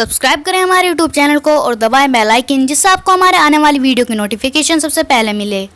Subscribe करें हमारे YouTube channel को और दबाएं बेल आइकन, जिससे आपको हमारे आने वाली वीडियो की नोटिफिकेशन सबसे पहले मिले।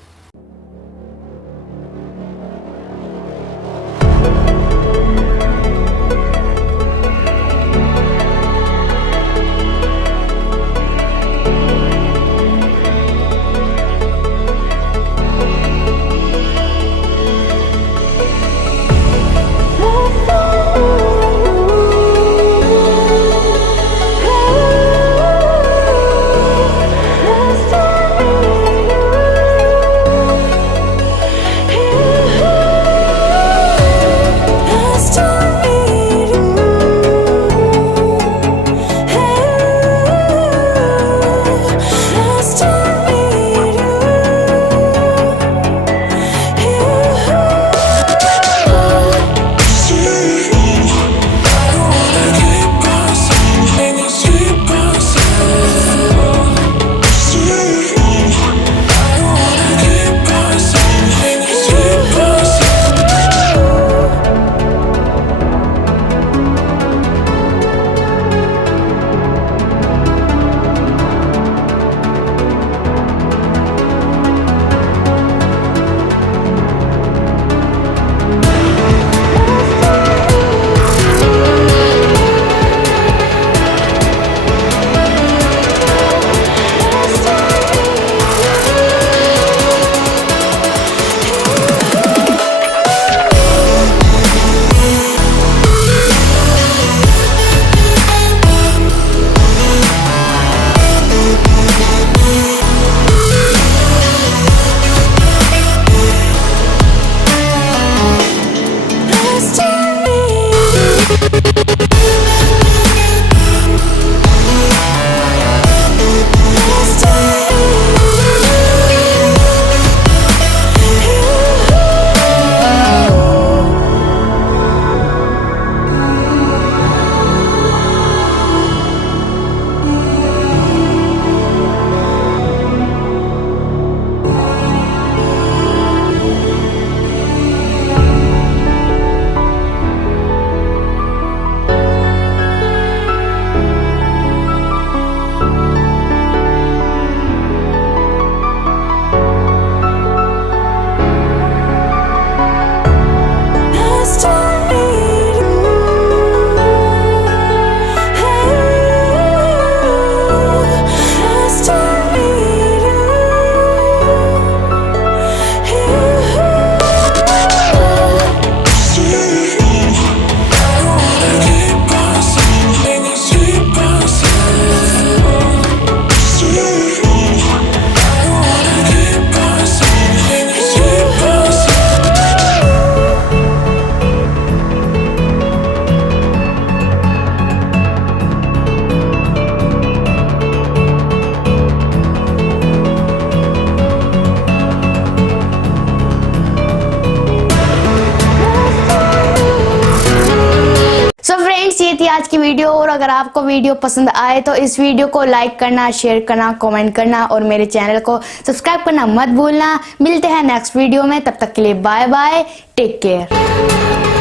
ये थी आज की वीडियो। और अगर आपको वीडियो पसंद आए तो इस वीडियो को लाइक करना, शेयर करना, कमेंट करना और मेरे चैनल को सब्सक्राइब करना मत भूलना। मिलते हैं नेक्स्ट वीडियो में, तब तक के लिए बाय बाय, टेक केयर।